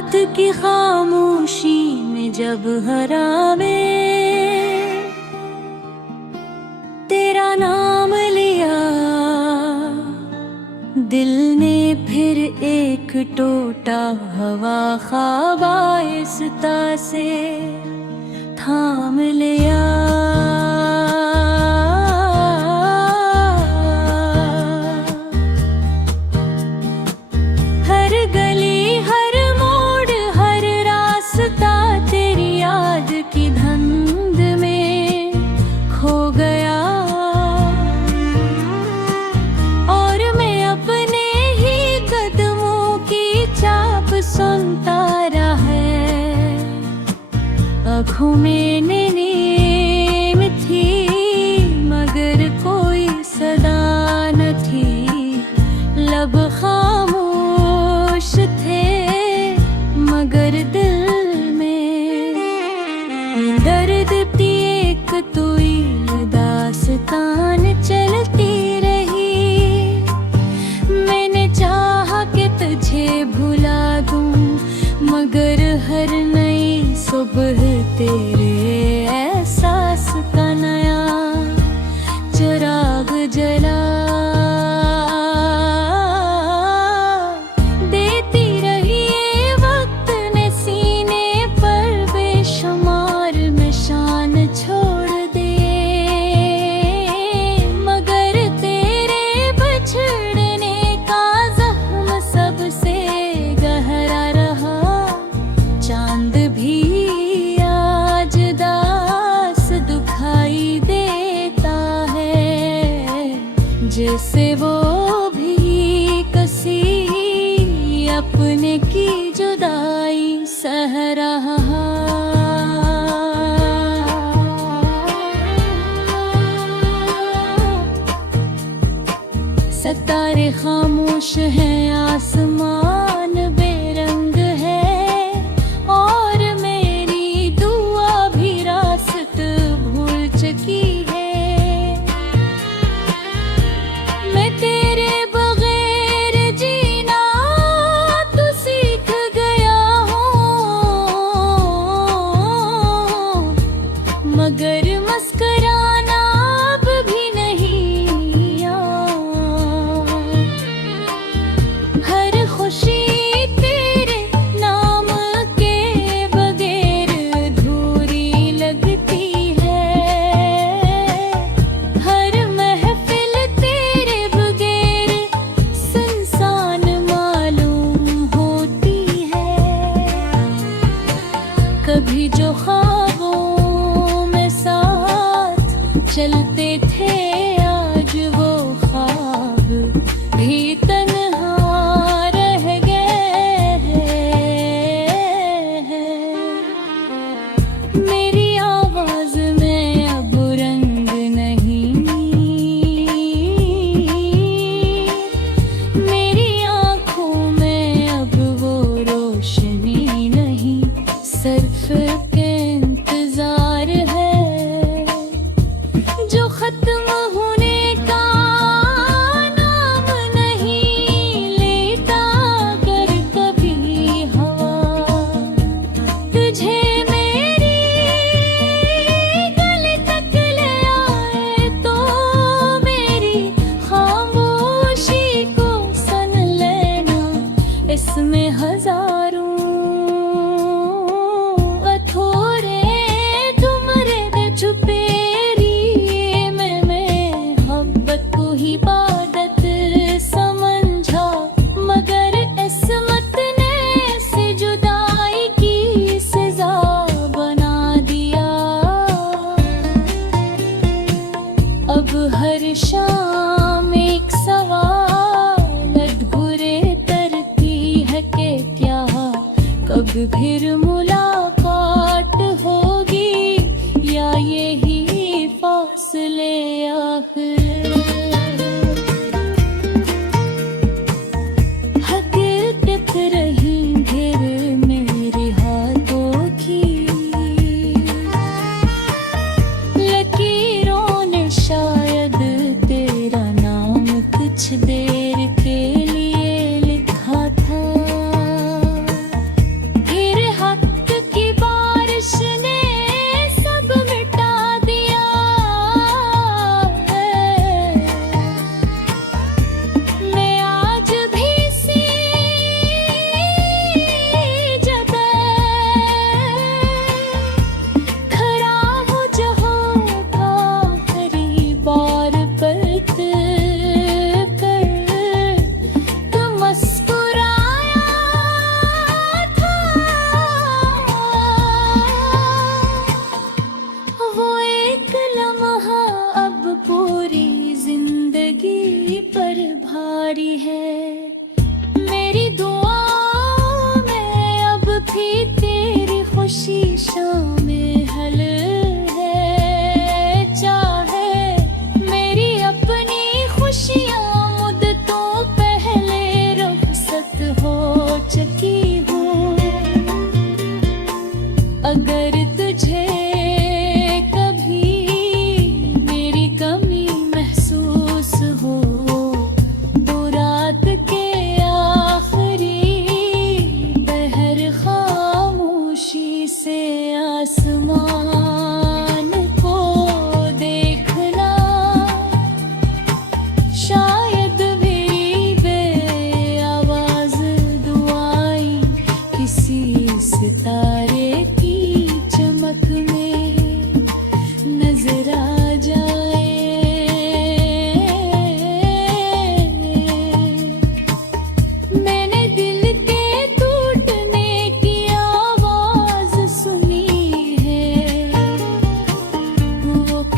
रात की खामोशी में जब हरावे तेरा नाम लिया, दिल ने फिर एक टोटा हवा ख्वाब आहिस्ता से थाम लिया। हर गली हर मोड़ हर रास्ता तेरी याद की धुंध में खो गया, और मैं अपने ही कदमों की चाप सुनता रहा है। आँखों में नींद थी मगर कोई सदा न थी, लब खामोश थे मगर दिल में दर्द थी। एक तुई दास्तान चलती रही, मैंने चाहा कि तुझे भुला दूं मगर हर नई सुबह तेरे एहसास का नया चिराग जला। देती रही ये वक्त ने सीने पर बेशुमार निशान छोड़ दे, मगर तेरे बिछड़ने का जख्म सबसे गहरा रहा। चांद भी आज दास दुखाई देता है, जैसे वो भी किसी अपने की जुदाई सह रहा। सितारे खामोश हैं, आसमान बेरंग है, और मेरी दुआ भी रास्त भूल चुकी है। मैं तेरे बगैर जीना तो सीख गया हूँ, मगर मुस्कुराना अब भी नहीं आता। हर खुशी तेरे नाम के बगैर अधूरी लगती है, हर महफिल तेरे बगैर सुनसान मालूम होती है। कभी जो ख्वाबों में साथ चलते थे आज वो ख्वाब भी तन्हा रह गए हैं। मेरी आवाज में अब रंग नहीं, मेरी आँखों में अब वो रोशनी नहीं, सिर्फ के इंतजार है जो खत्म होने का नाम नहीं लेता। अगर कभी हवा तुझे मेरी गले तक ले आए तो मेरी खामोशी को सुन लेना। इसमें हजारों अधूरे जुमरे छुपे रही, मैं मोहब्बत को ही इबादत समझा, मगर किस्मत ने इसे जुदाई की सजा बना दिया। अब हर शाम एक सवाल अधूरे तरती है कि क्या कब फिर मुलाकात होगी, या यही फासले आखिर। हकीकत रही घेर मेरे हाथों की, लकीरों ने शायद तेरा नाम कुछ देर के लिए लिखा था।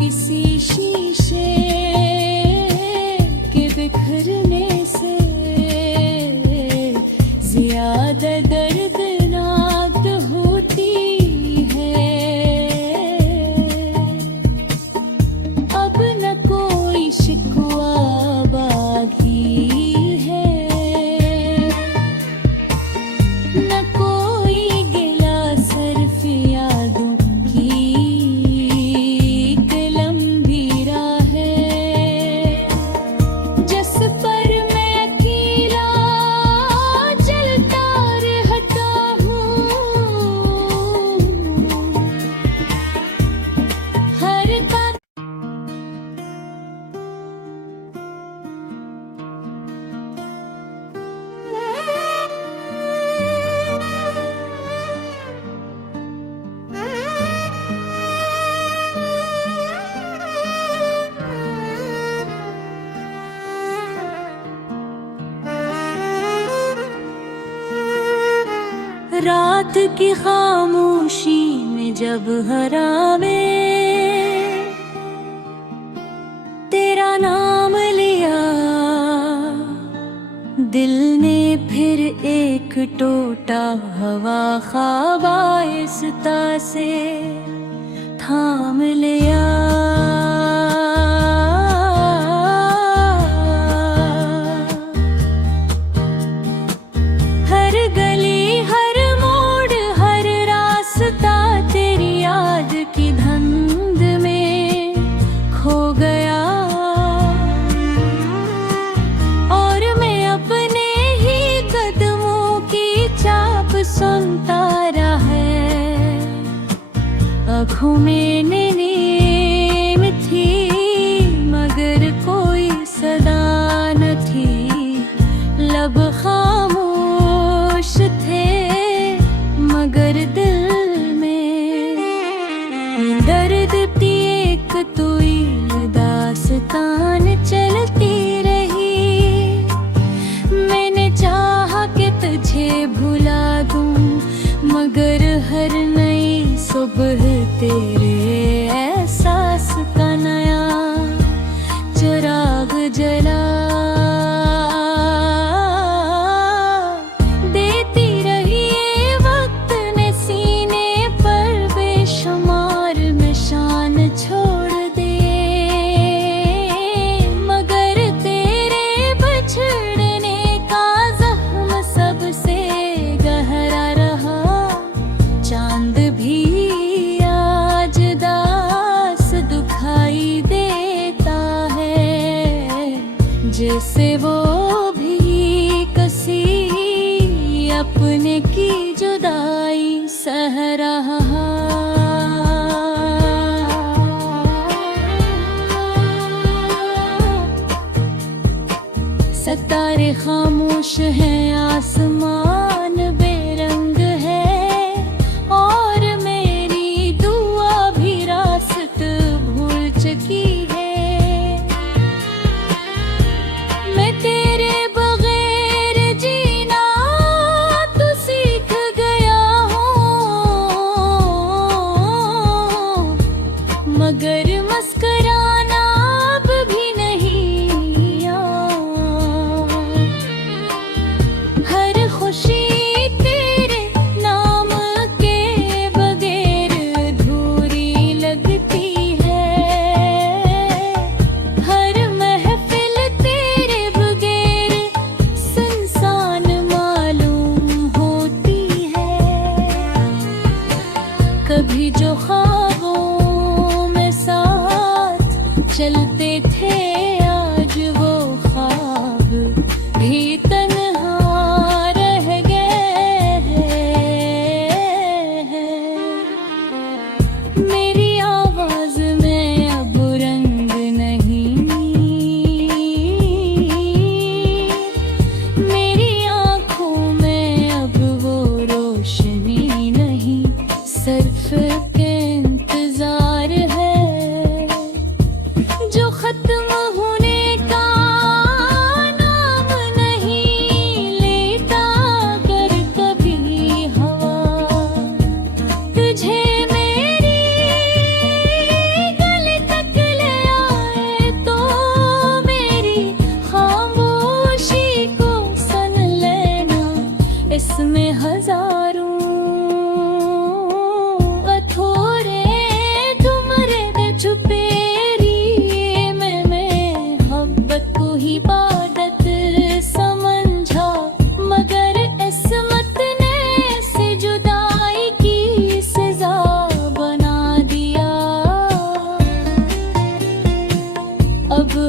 किसी शीशे के बिखरने से ज्यादा दर्दनाक होती है। अब न कोई शिकवा बाकी है, न कोई गिला सर्फ यादों की एक लंबी राह है, जिस पर मैं अकेला चलता रहता हूँ। हर रात की खामोशी में जब हरामे तेरा नाम लिया, दिल ने फिर एक टोटा हवा ख्वाब आहिस्ता से थाम लिया। हर गली हर मोड़ हर रास्ता तेरी याद की धुंध में खो गया, और मैं अपने ही कदमों की चाप सुनता रहा है। आँखों में नींद थी मगर कोई सदा न थी, लब खामोश थे मगर दिल में दर्द थी। एक तुई दास्तान चलती रही, मैंने चाहा कि तुझे भुला दूं मगर हर नई सुबह तेरे एहसास का नया चिराग जला। देती रही ये वक्त ने सीने पर बेशुमार निशान छोड़ दे, मगर तेरे बिछड़ने का जख्म सबसे गहरा रहा। चांद भी आज दास दुखाई देता है, जैसे वो भी किसी अपने की जुदाई सह रहा। सितारे खामोश हैं, आसमान बेरंग है, और मेरी दुआ भी रास्त भूल चुकी है। मैं तेरे बगैर जीना तो सीख गया हूँ, मगर मुस्कुराना अब भी नहीं आता। हर खुशी तेरे नाम के बगैर अधूरी लगती है, हर महफिल तेरे बगैर सुनसान मालूम होती है। कभी जो ख्वाबों में साथ चलते थे, आज वो ख्वाब भी तन्हा रह गए हैं। मेरी आवाज में अब रंग नहीं, मेरी आंखों में अब वो रोशनी नहीं, सिर्फ के इंतजार है जो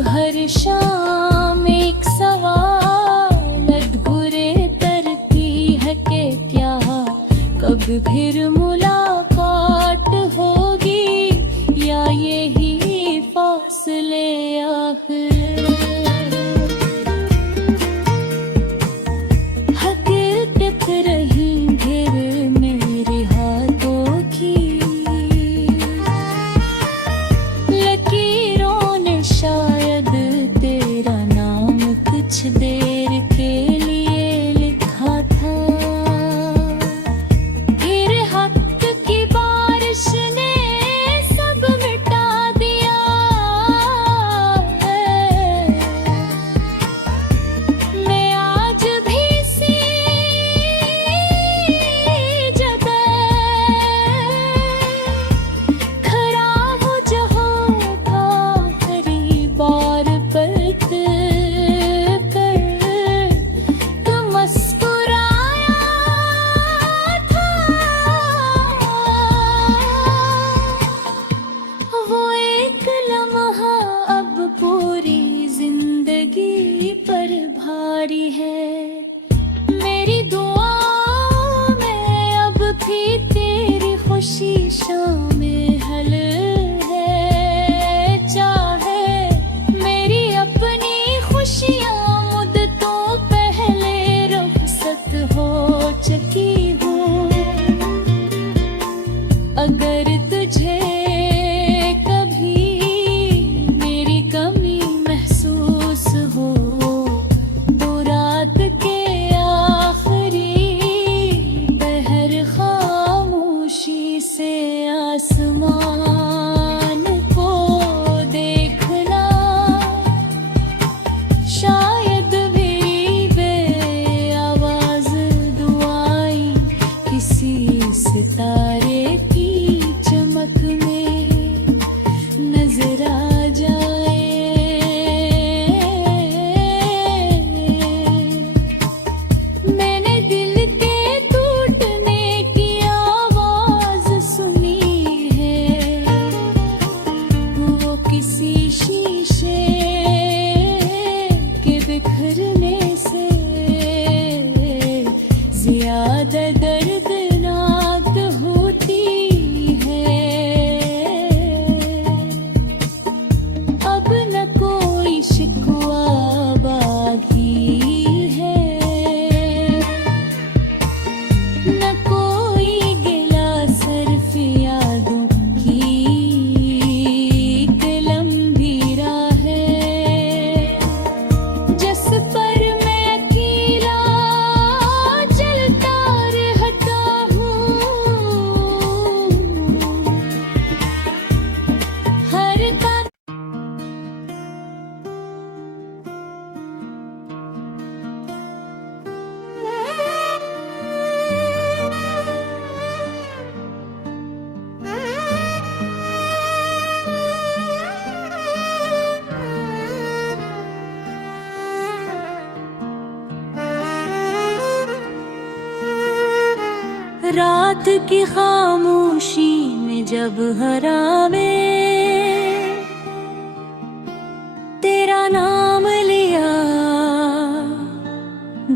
हर शाम एक सवाल अधूरे तरती है कि क्या कब फिर मुलाकात होगी या यही फासले आखिर। हकीकत रही फिर मेरे हाथों की, लकीरों ने शायद तेरा नाम कुछ देर के लिए लिखा था। फिर हक की बारिश ने सब मिटा दिया है। मैं आज भी सी जगह खड़ा हूँ जहाँ आखिरी बार पलट कर तू मुस्कुराया था। वो एक लम्हा अब पूरी जिंदगी पर भारी है। मेरी दुआओं में अब भी तेरी खुशी शामिल है। चाहे मेरी अपनी खुशियाँ मुद्दतों पहले रुखसत हो चुकी हूँ। अगर तुझे कभी मेरी कमी महसूस हो तो रात के आखिरी पहर खामोशी से आसमान को देखना। शायद मेरी बेआवाज़ दुआएं किसी सितारे की चमक में नजर आ जाए। मैंने दिल के टूटने की आवाज सुनी है। वो किसी शीशे के बिखरने से ज्यादा दर्दनाक होती है। अब न कोई शिकवा बाकी है, न कोई गिला सिर्फ यादों की एक लंबी राह है जिस पर मैं अकेला चलता रहता हूँ। हर कदम रात की खामोशी में जब हरामे तेरा नाम लिया,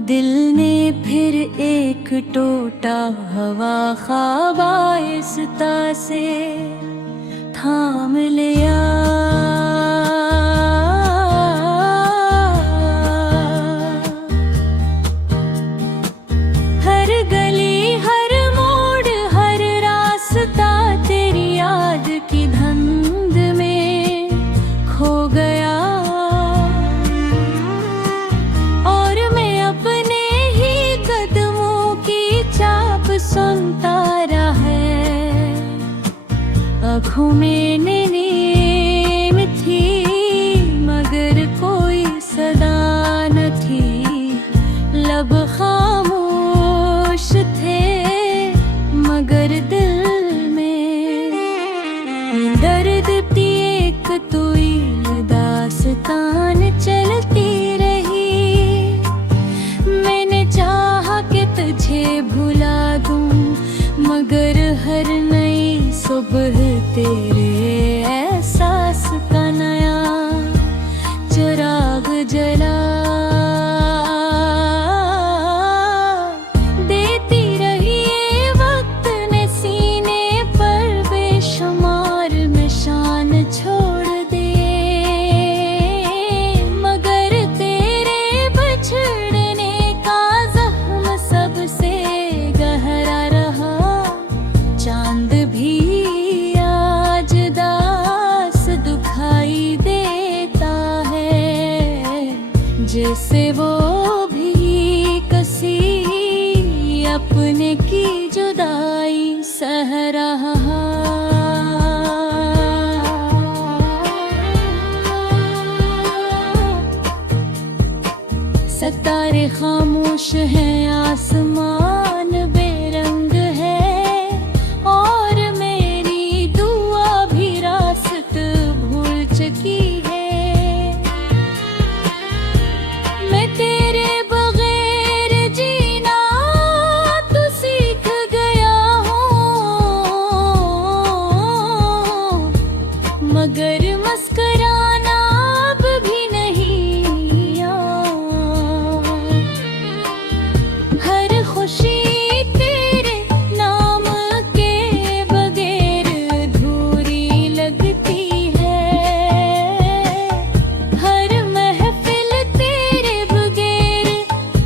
दिल ने फिर एक टोटा हवा ख्वाब आहिस्ता से थाम लिया। हर गली हर मोड़ हर रास्ता तेरी याद की धुंध में खो गया। और मैं अपने ही कदमों की चाप सुनता रहा है। आँखों में नींद जैसे वो भी कसी अपने की जुदाई सह रहा। सितारे खामोश हैं, आसमान बेरंग है, और मेरी दुआ भी रास्त भूल चुकी है। मैं तेरे बगैर जीना तो सीख गया हूँ, मगर मुस्कुराना अब भी नहीं आता। हर खुशी तेरे नाम के बगैर अधूरी लगती है, हर महफिल तेरे बगैर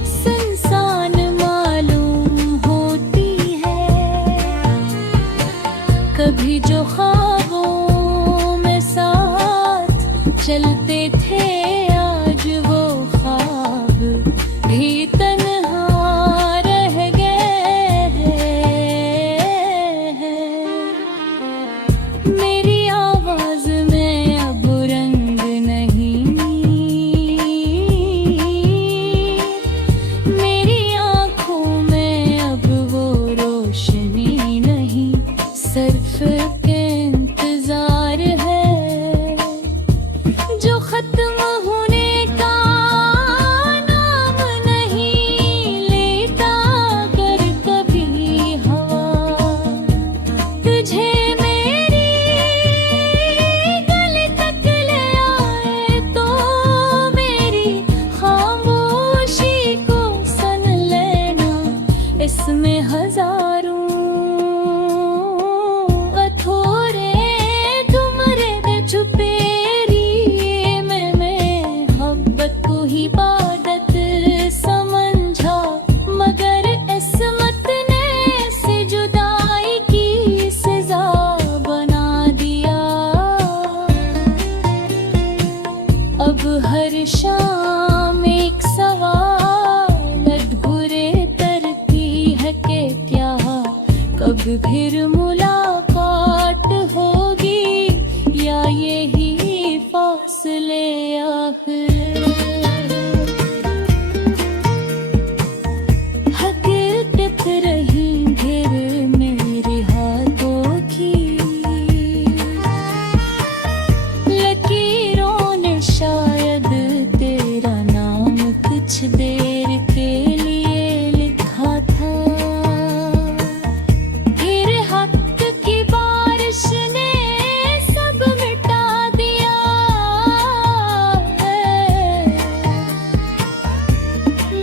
सुनसान मालूम होती है। कभी जो ख्वाबों में साथ चलते थे, आज वो ख्वाब भी तन्हा रह गए हैं। मेरी आवाज में अब रंग नहीं, मेरी आंखों में अब वो रोशनी नहीं, सिर्फ इंतजार है जो खत्म होने का नाम नहीं लेता। कर कभी हवा तुझे मेरी गले तक ले आए, तो मेरी खामोशी को सुन लेना। इसमें हजारों अधूरे तुमरे छुपे में मोहब्बत को ही इबादत समझा, मगर इसमत ने से जुदाई की सजा बना दिया। अब हर शाम एक सवाल अधूरे तरती है कि क्या कब फिर मुलाकात होगी, या यही फासले आखिर। हकीकत रही घेर मेरे हाथों की, लकीरों ने शायद तेरा नाम कुछ देर के लिए लिखा था, फिर हक की बारिश ने सब मिटा दिया है।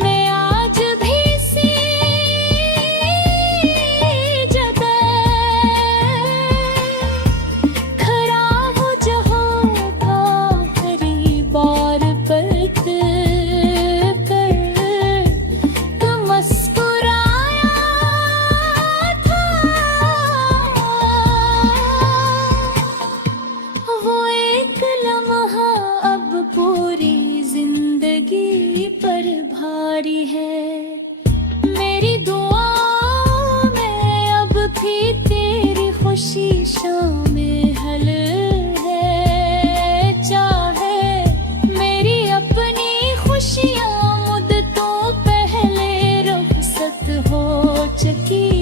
मैं आज भी सी जगह खड़ा हूँ जहाँ का हरी बार पलट कर तू मुस्कुराया था। वो एक लम्हा अब पूरी जिंदगी पर भारी है। मेरी दुआओं में अब भी तेरी खुशी शामिल है, चाहे मेरी अपनी खुशियाँ मुद्दतों पहले रुखसत हो चुकी